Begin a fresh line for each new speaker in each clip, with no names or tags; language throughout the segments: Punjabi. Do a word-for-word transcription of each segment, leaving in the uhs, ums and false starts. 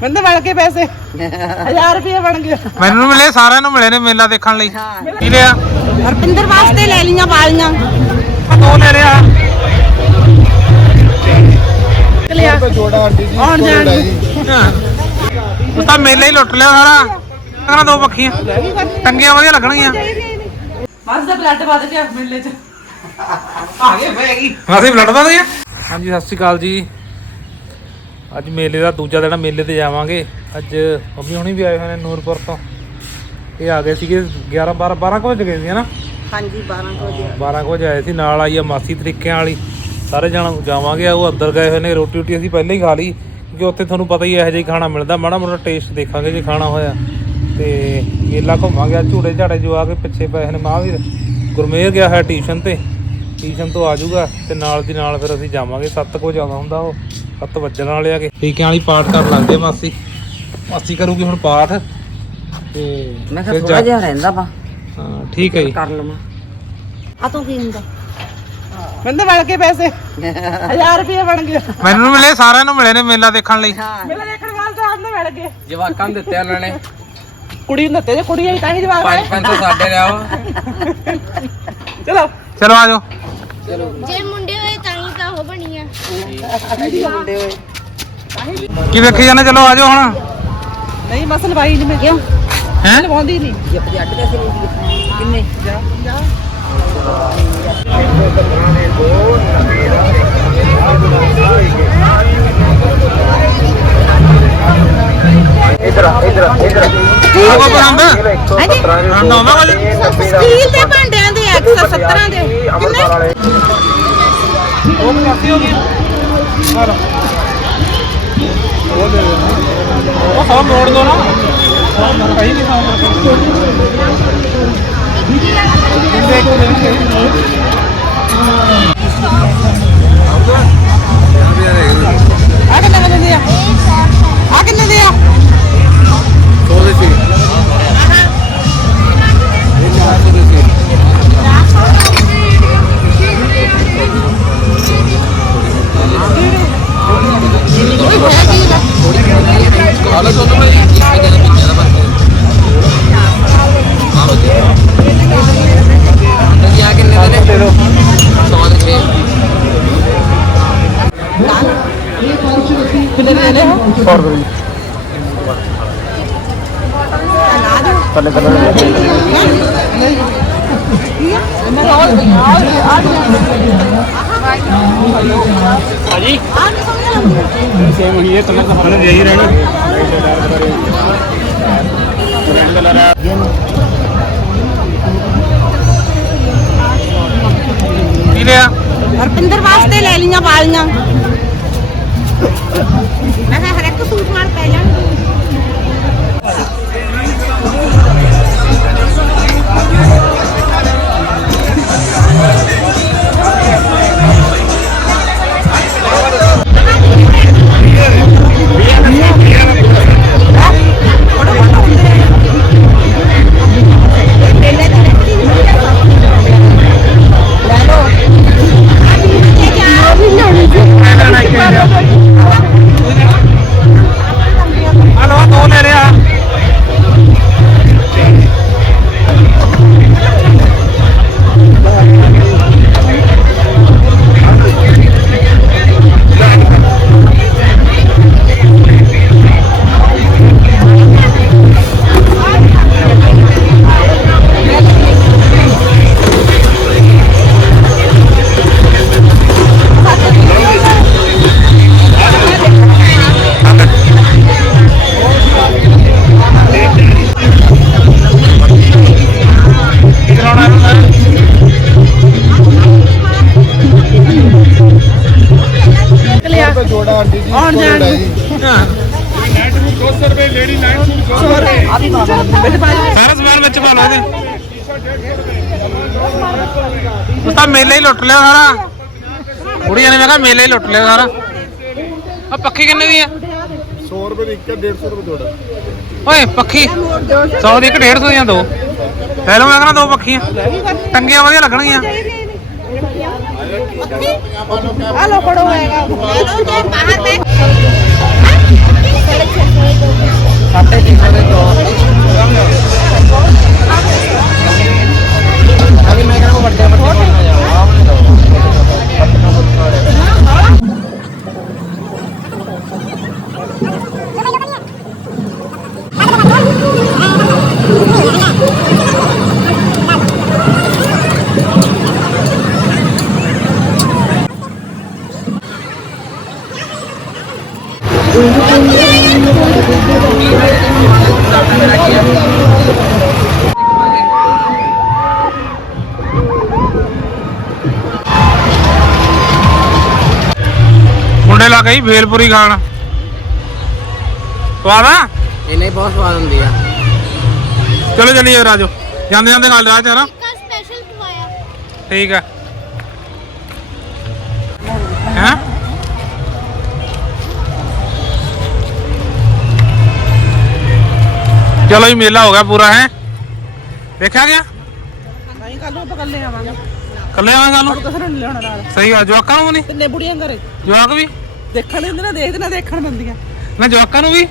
ਬੰਦੇ ਬਣ ਕੇ ਪੈਸੇ ਹਜ਼ਾਰ ਰੁਪਏ ਬਣ ਗਏ।
ਮੈਨੂੰ ਮਿਲੇ, ਸਾਰਿਆਂ ਨੂੰ ਮਿਲੇ ਨੇ ਮੇਲਾ ਦੇਖਣ ਲਈ। ਕੀ ਲਿਆ?
ਹਰਪਿੰਦਰ ਵਾਸਤੇ ਲੈ ਲੀਆਂ ਵਾਲੀਆਂ,
ਦੋ ਲੈ ਲਿਆ।
ਲਿਆ ਜੋੜਾ ਆਂਟੀ ਜੀ ਆਉਣ ਜਾਣ
ਉਹ ਤਾਂ ਮੇਲਾ ਹੀ ਲੁੱਟ ਲਿਆ ਸਾਰਾ। ਕਹਿੰਦਾ ਦੋ ਪੱਖੀਆਂ ਟੰਗੀਆਂ ਵਧੀਆ ਲੱਗਣਗੀਆਂ।
ਬਸ ਦਾ ਬਲੱਡ ਵੱਧ ਗਿਆ ਮੇਲੇ 'ਚ ਆ ਗਏ ਬਹਿ ਗਈ।
ਅਸੀਂ ਬਲੱਡ ਵੱਧ ਗਿਆ। ਹਾਂਜੀ ਸਤਿ ਸ਼੍ਰੀ ਅਕਾਲ ਜੀ। ਅੱਜ ਮੇਲੇ ਦਾ ਦੂਜਾ ਦਿਨ, ਮੇਲੇ ਤੇ ਜਾਵਾਂਗੇ। ਅੱਜ ਮੰਮੀ ਹੁਣੀ ਵੀ ਆਏ ਹੋਏ ਨੇ ਨੂਰਪੁਰ ਤੋਂ। ਇਹ ਆ ਗਏ ਸੀਗੇ ਗਿਆਰਾਂ ਬਾਰਾਂ ਬਾਰਾਂ ਕੁ ਵਜੇ ਗਏ ਸੀ ਨਾ।
ਹਾਂਜੀ ਬਾਰਾਂ ਕੁ ਵਜੇ
ਬਾਰਾਂ ਕੁ ਵਜੇ ਆਏ ਸੀ। ਨਾਲ ਆਈ ਆ ਮਾਸੀ ਤਰੀਕਿਆਂ ਵਾਲੀ। ਸਾਰੇ ਜਾਣਾ ਜਾਵਾਂਗੇ। ਉਹ ਅੰਦਰ ਗਏ ਹੋਏ ਨੇ। ਰੋਟੀ ਰੋਟੀ ਅਸੀਂ ਪਹਿਲਾਂ ਹੀ ਖਾ ਲਈ ਕਿਉਂਕਿ ਉੱਥੇ ਤੁਹਾਨੂੰ ਪਤਾ ਹੀ ਇਹੋ ਜਿਹਾ ਹੀ ਖਾਣਾ ਮਿਲਦਾ। ਮਾੜਾ ਮੋਟਾ ਟੇਸਟ ਦੇਖਾਂਗੇ ਜੇ ਖਾਣਾ ਹੋਇਆ। ਤੇ ਮੇਲਾ ਘੁੰਮਾਂਗੇ। ਅੱਜ ਝੂੜੇ ਝਾੜੇ ਜੋ ਆ ਕੇ ਪਿੱਛੇ ਪਏ ਨੇ। ਮਹਾਂਵੀਰ ਗੁਰਮੇਰ ਗਿਆ ਹੋਇਆ ਟਿਊਸ਼ਨ ਤੇ, ਟਿਊਸ਼ਨ ਤੋਂ ਆ ਜਾਊਗਾ ਤੇ ਨਾਲ ਦੀ ਨਾਲ ਫਿਰ ਅਸੀਂ ਜਾਵਾਂਗੇ। ਸੱਤ ਕੁ ਜ਼ਿਆਦਾ ਹੁੰਦਾ ਉਹ, ਸੱਤ ਵੱਜਣ ਵਾਲੇ ਆ ਕੇ। ਟੀਕਿਆਂ ਵਾਲੀ ਪਾਠ ਕਰਨ ਲੱਗਦੇ ਮਾਸੀ। ਮਾਸੀ ਕਰੂਗੀ ਹੁਣ ਪਾਠ ਤੇ
ਮੈਂ ਕਿਹਾ ਥੋੜਾ ਜਿਹਾ ਰਹਿੰਦਾ ਵਾ।
ਹਾਂ ਠੀਕ ਹੈ ਜੀ,
ਕਰ ਲਵਾਂ। ਆ ਤੂੰ ਕੀ ਹੁੰਦਾ? ਬੰਦੇ ਬਣ ਕੇ ਪੈਸੇ ਹਜ਼ਾਰ ਰੁਪਏ ਬਣ ਗਏ।
ਮੈਨੂੰ ਮਿਲੇ, ਸਾਰਿਆਂ ਨੂੰ ਮਿਲੇ ਨੇ ਮੇਲਾ ਦੇਖਣ ਲਈ।
ਮੇਲਾ ਦੇਖਣ ਵਾਲ ਤਾਂ ਆਂਦੇ ਮਿਲ ਗਏ।
ਜਵਾਕਾਂ ਨੂੰ ਦਿੱਤੇ ਉਹਨਾਂ ਨੇ।
ਕੁੜੀ ਨੂੰ ਦਿੱਤੇ ਜੇ ਕੁੜੀ ਆਈ ਤਾਂ ਹੀ ਜਵਾਕ ਆਏ।
ਪੰਜ ਪੰਜ ਸੌ ਸਾਡੇ ਲਿਆਓ।
ਚਲੋ
ਚਲੋ ਆ ਜਾਓ।
ਜੇ ਮੁੰਡੇ ਹੋਏ ਤਾਂ ਹੀ ਤਾਂ ਉਹ ਬਣੀ ਆ।
ਮੁੰਡੇ ਹੋਏ
ਕੀ ਵੇਖੀ ਜਾਂਦੇ? ਚਲੋ ਆ ਜਾਓ ਹੁਣ।
ਨਹੀਂ ਮਸਲ ਬਾਈ ਨਹੀਂ ਮੈਂ ਕਿਉਂ
ਹੈ
ਲਵਾਉਂਦੀ ਨਹੀਂ। ਜੱਪ ਜੱਟ ਪੈਸੇ ਨਹੀਂ ਕਿੰਨੇ ਜਾ ਜਾ
ਇਧਰ ਇਧਰ ਇਧਰ
ਆਹ ਕੋ ਪਸੰਦ ਪਸੰਦ ਆਉਂਦਾ ਕੁਝ?
ਸਟੀਲ ਦੇ ਭਾਂਡਿਆਂ ਦੇ ਇੱਕ ਸੌ ਸੱਤਰ ਦੇ ਕਿੰਨੇ?
ਉਹ ਕਾਫੀ ਹੋ ਗਈ। ਉਹ ਦੇ ਉਹ ਸਭ ਮੋੜ ਦੋ ਨਾ। ਕਹੀਂ ਨਹੀਂ ਸਾਹ
ਆ ਕਿੰਨੇ ਦੇ ਆ? ਆ ਕਿੰਨੇ ਦੇ ਆ?
ਸੌ ਦੇ ਸੀ।
ਕਿੰਨੇ ਦੇ ਲੈ
ਸੌ ਰੁਪਏ ਦੀ। ਕੱਲੇ ਕੱਲੇ
ਹਾਂਜੀ ਸੇਮ ਹੋਈ ਹੈ। ਤੁਹਾਨੂੰ ਤਾਂ ਹਮਨੇ ਯਹੀ ਰਹਿਣਾ।
ਕੀ ਲਿਆ?
ਹਰਪਿੰਦਰ ਵਾਸਤੇ ਲੈ ਲੀਆਂ ਵਾਲੀਆਂ। ਮੈਂ ਕਿਹਾ ਹਰ ਇੱਕ ਸੂਟ ਨਾਲ ਪੈ ਜਾਣਗੇ।
ਹਲੋ ਦੋ ਲੈ ਲਿਆ।
ਜੋੜਾ ਆਂਟੀ ਜੀ
ਆਉਣ ਜਾਣ
ਦੋ ਸੌ ਰੁਪਏ ਲੇਡੀ ਨਾਈਟ ਸੂਟ ਦੋ ਸੌ ਰੁਪਏ।
ਸਾਰਾ ਸਮਾਨ ਵਿੱਚ ਪਾ ਲਓ ਇਹਦੇ। ਉਹ ਤਾਂ ਮੇਲਾ ਹੀ ਲੁੱਟ ਲਿਆ ਸਾਰਾ। ਕੁੜੀਆਂ ਨੇ ਮੈਂ ਕਿਹਾ ਮੇਲਾ ਹੀ ਲੁੱਟ ਲਿਆ ਸਾਰਾ। ਆ ਪੱਖੀ ਕਿੰਨੇ ਦੀ ਆ?
ਸੌ ਰੁਪਏ ਦੀ ਇੱਕ, ਡੇਢ ਸੌ ਰੁਪਏ ਜੋੜਾ।
ਓਏ ਪੱਖੀ ਸੌ ਦੀ ਇੱਕ, ਡੇਢ ਸੌ ਦੀਆਂ ਦੋ ਲੈ ਲਓ। ਮੈਂ ਕਹਿੰਦਾ ਦੋ ਪੱਖੀਆਂ ਟੰਗੀਆਂ ਵਧੀਆ ਲੱਗਣਗੀਆਂ।
ਆ ਲੋ ਫੜੋ ਹੈਗਾ।
ਬਾਹਰ ਬੈਠ
ਆ ਗਈ ਭੇਲਪੁਰੀ ਖਾਣ। ਸਵਾਦ ਆ?
ਇਹ ਨਹੀਂ ਬਹੁਤ ਸਵਾਦ ਹੁੰਦੀ ਆ।
ਚਲੋ ਚੱਲੀਏ ਰਾਜੋ, ਜਾਂਦੇ ਜਾਂਦੇ ਨਾਲ ਰਾਹ ਚ ਨਾ।
का स्पेशल खवाया।
ਠੀਕ ਆ ਹੈਂ ਚਲੋ ਜੀ ਮੇਲਾ ਹੋ ਗਿਆ ਪੂਰਾ ਹੈ ਦੇਖਿਆ ਗਿਆ।
ਨਹੀਂ ਕੱਲ ਨੂੰ ਆਪਾਂ ਕੱਲੇ ਆਵਾਂਗੇ,
ਕੱਲੇ ਆਵਾਂਗੇ ਕੱਲ ਨੂੰ।
ਕਿਸੇ ਨੂੰ ਨਹੀਂ ਲਿਆਉਣਾ ਨਾਲ।
ਸਹੀ ਆ ਜਵਾਕਾਂ ਨੂੰ ਵੀ ਨਹੀਂ,
ਕਿੰਨੇ ਬੁੜੀਆਂ ਘਰੇ
ਜਵਾਕ ਵੀ
ਦੇਖਣ ਦਿੰਦੇ ਨਾ, ਦੇਖਦੇ ਨਾ ਦੇਖਣ ਦਿੰਦੀਆਂ।
ਨਾ ਜਵਾਕਾਂ ਨੂੰ ਵੀ।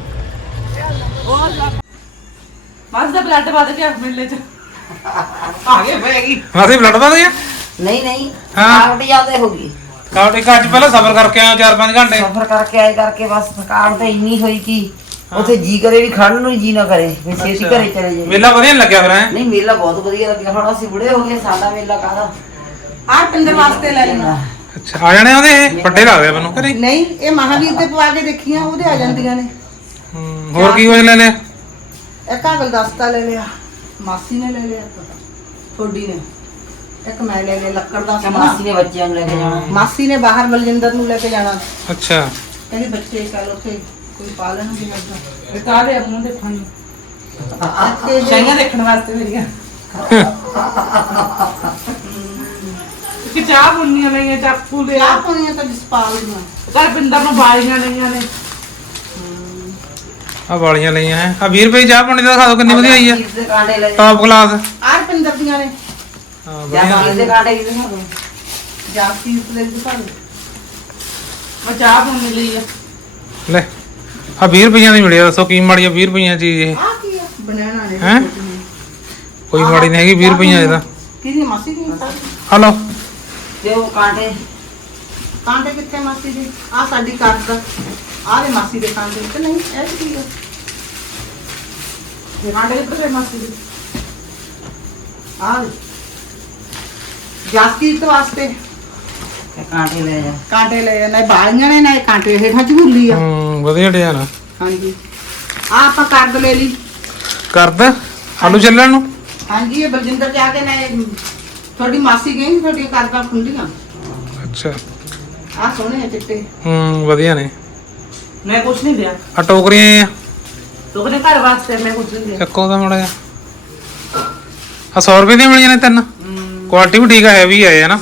ਬਸ ਦਾ ਬਲੱਡ ਵੱਧ ਗਿਆ ਮੇਲੇ 'ਚ ਆ ਗਏ ਬੈਗੀ।
ਅਸੀਂ ਬਲੱਡ ਵੱਧ ਗਿਆ।
नहीं नहीं
हाँ।
थकावट ज्यादा होगी।
ਕਾਟ ਇੱਕ ਅੱਜ ਪਹਿਲਾਂ ਸਫ਼ਰ ਕਰਕੇ ਆਇਆ ਚਾਰ ਪੰਜ ਘੰਟੇ।
सफर करके आए करके बस थकावट तो इन्नी हुई कि उसे जी करे भी खड़न ਨੂੰ जी ना करे भी छेती घरे चले जाए।
ਮੇਲਾ ਵਧੀਆ ਨੀ ਲੱਗਿਆ ਫਿਰ ਹੈ।
नहीं मेला बहुत बढ़िया लगे ਹੁਣ ਅਸੀਂ ਬੁੜੇ ਹੋ ਗਏ ਸਾਡਾ ਮੇਲਾ ਕਾਹਦਾ।
ਆਹ ਪਿੰਡ ਵਾਸਤੇ ਲੈ ਲੈਣਾ।
ਅੱਛਾ ਆ ਜਾਣੇ ਉਹਦੇ ਇਹ ਵੱਡੇ ਲੱਗਦੇ ਆ ਮੈਨੂੰ ਘਰੇ।
ਨਹੀਂ ਇਹ ਮਹਾਵੀਰ ਤੇ ਪਵਾ ਕੇ ਦੇਖੀਆਂ ਉਹਦੇ ਆ ਜਾਂਦੀਆਂ ਨੇ।
ਹੂੰ, ਹੋਰ ਕੀ ਕੁਝ ਲੈ ਲਿਆ?
ਇੱਕ ਆ ਗੁਲਦਸਤਾ ਲੈ ਲਿਆ, ਮਾਸੀ ਨੇ ਲੈ ਲਿਆ, ਥੋੜੀ ਨੇ ਇੱਕ ਮੈਂ ਲੈ ਲਿਆ ਲੱਕੜ ਦਾ
ਮਾਸੀ
ਸਮਾਨ।
ਨੇ ਬੱਚਿਆਂ ਨੂੰ ਲੈ ਕੇ ਜਾਣਾ।
ਮਾਸੀ ਨੇ ਬਾਹਰ ਬਲਜਿੰਦਰ ਨੂੰ ਲੈ ਕੇ ਜਾਣਾ,
ਅੱਛਾ
ਕਹਿੰਦੀ ਬੱਚੇ ਕੱਲ ਉੱਥੇ ਕੋਈ ਪਾਲਣ ਨਹੀਂ ਕਰਦਾ। ਦਿਖਾ ਦੇ ਆਪਣਾ ਦੇਖਾਂਗੇ ਸ਼ਾਈਆਂ ਦੇਖਣ ਵਾਸਤੇ ਮੇਰੀਆਂ
ਕਿ ਚਾਹ ਪੁੰਨੀਆਂ ਲਈਆਂ ਚਾਕੂ ਦੇ
ਆ ਪਾਉਣੀਆਂ ਤਾਂ ਜਸਪਾਲ ਦੀਆਂ।
ਘਰ ਪਿੰਦਰ ਨੂੰ ਬਾਲੀਆਂ ਲਈਆਂ ਨੇ।
ਆ ਵਾਲੀਆਂ ਲਈਆਂ ਹੈ। ਆ ਵੀਹ ਰੁਪਏ ਦੀ ਚਾਹ ਪਾਣੀ ਦਾ ਦਿਖਾ ਦਿਓ ਕਿੰਨੀ ਵਧੀਆ ਆਈ ਆ।
ਚੀਜ਼ ਦੇ ਕਾਂਟੇ ਲੈ
ਟੌਪ ਕਲਾਸ।
ਆਹ ਰਪਿੰਦਰ ਦੀਆਂ ਨੇ,
ਹਾਂ
ਜਾਂ
ਵਧੀਆ।
ਚੀਜ਼ ਦੇ ਕਾਂਟੇ ਵੀ ਦਿਖਾ ਦਿਓ।
ਜਾਸਪੀਤ ਲੈ ਦਿਖਾ ਦੇ।
ਮੈਂ ਚਾਹ ਪੁੰਨੀ ਲਈ ਆ।
ਲੈ ਆ ਵੀਹ ਰੁਪਈਆਂ ਦੀ ਮਿਲੀ ਆ, ਦੱਸੋ ਕੀ ਮਾੜੀ ਆ ਵੀਹ ਰੁਪਈਆਂ ਚੀਜ਼ ਇਹ।
ਆਹ ਕੀ ਆ ਬਣਾਣਾ ਨੇ
ਹੈਂ? ਕੋਈ ਮਾੜੀ ਨਹੀਂ ਹੈਗੀ ਵੀਹ ਰੁਪਈਆਂ ਇਹਦਾ।
ਕਿਹਦੀ ਮਾਸੀ ਦੀ
ਹਲੋ
ਤੇ ਉਹ ਕਾਂਟੇ
ਕਾਂਟੇ ਕਿੱਥੇ ਮਾਸੀ ਦੀ? ਆ ਸਾਡੀ ਕਾਰ ਦਾ ਆਹ ਦੇ ਮਾਸੀ ਦੇ ਕਾਂਟੇ ਤੇ ਨਹੀਂ ਇਹ ਕੀ ਆ?
ਇਹ ਕਾਂਡੇ ਕਿੱਥੇ ਗਏ ਮਾਸੀ ਦੀ?
ਆਹ ਜਾਸਪੀਤ ਵਾਸਤੇ
ਤੇ ਕਾਂਟੇ ਲੈ ਜਾ।
ਕਾਂਟੇ ਲੈ ਨਾ ਬਾਲੀਆਂ ਨੇ ਨਾ ਇਹ ਕਾਂਟੇ ਹੇਠਾਂ ਝੂਲੀ ਆ।
ਹੂੰ ਵਧੀਆ ਡਿਜ਼ਾਈਨ ਆ।
ਹਾਂਜੀ ਆ ਆਪਾਂ ਕਰਦ ਲੈ ਲਈ।
ਕਰਦ ਆਲੂ ਚੱਲਣ ਨੂੰ।
ਹਾਂਜੀ ਇਹ ਬਲਜਿੰਦਰ ਜਾ ਕੇ ਨਾ ਇਹ ਤੁਹਾਡੀ ਮਾਸੀ ਗਈ ਤੁਹਾਡੀ ਕਰਦਾਂ ਖੁੰਡੀਆਂ।
ਅੱਛਾ
ਆ ਸੋਹਣੇ ਆ ਚਿੱਟੇ।
ਹੂੰ ਵਧੀਆ ਨੇ।
ਮੈਂ ਕੁਛ ਨਹੀਂ ਦਿਆ।
ਆ ਟੋਕਰੀਆਂ ਆ
ਤੂੰ ਆਪਣੇ ਘਰ ਵਾਸਤੇ ਮੈਂ ਕੁਛ ਨਹੀਂ ਦਿਆ।
ਚੱਕੋ ਦਾ ਮਾੜਾ ਜਿਹਾ। ਆ ਸੌ ਰੁਪਏ ਦੀਆਂ ਮਿਲੀਆਂ ਨੇ ਤਿੰਨ। ਕੁਆਲਿਟੀ ਵੀ ਠੀਕ ਆ, ਹੈਵੀ ਆਏ ਹੈ ਨਾ।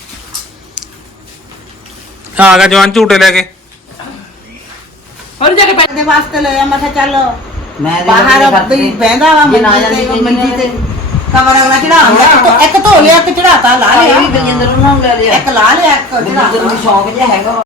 ਆ ਗਿਆ ਜਵਾਨ ਝੂਟੇ ਲੈ ਕੇ।
ਹੋਰ ਜਾ ਕੇ ਪੈ
ਦੇ ਵਾਸਤੇ ਲੈ ਆ। ਮੈਂ ਕਿਹਾ ਚੱਲ
ਮੈਂ
ਬਾਹਰ ਵੀ ਬਹਿੰਦਾ ਵਾ
ਜੇ ਨਾ
ਮੰਜੀ
ਜਾਂਦੀ
ਤੇ
ਤੇ
ਮੰਜੀ ਤੇ ਕਮਰ ਅਗਲਾ ਚੜਾਉਂਦਾ। ਇੱਕ ਧੋ ਲਿਆ ਇੱਕ ਚੜਾਤਾ ਲਾ
ਇਹ
ਲਿਆ,
ਵੀ ਬਲਜਿੰਦਰ ਨੂੰ ਲੈ ਲਿਆ।
ਇੱਕ ਲਾ ਲਿਆ ਇੱਕ
ਬਲਜਿੰਦਰ
ਚੜਾਤਾ।
ਨੂੰ ਸ਼ੌਂਕ ਜਿਹਾ ਹੈਗਾ।